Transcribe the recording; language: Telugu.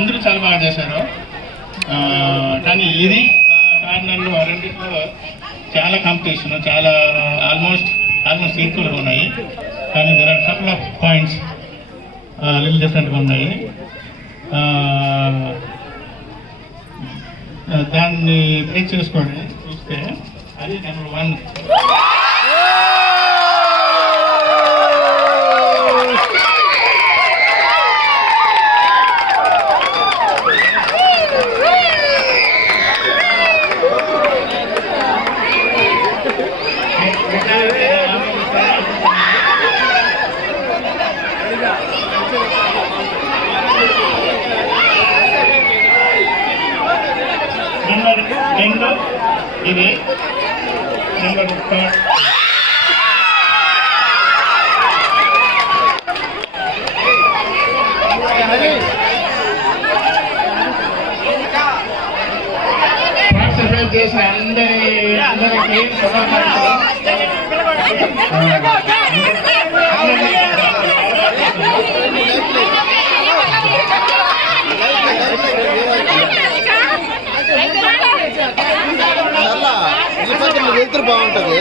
అందరూ చాలా బాగా చేశారు. కానీ ఇది కార్నర్లు రెండింటిలో చాలా కాంపిటీషన్, చాలా ఆల్మోస్ట్ ఈక్వల్గా ఉన్నాయి. కానీ there are couple of points little డిఫరెంట్గా ఉన్నాయి. దాన్ని బ్రేక్ చేసుకోండి. చూస్తే అది నెంబర్ 1. నెంబర్ 2 ఇది నెంబర్ 3. పార్టిసిపేట్ చేసిన అందరికీ శుభాకాంక్షలు. వెళ్తురు బాగుంటుంది.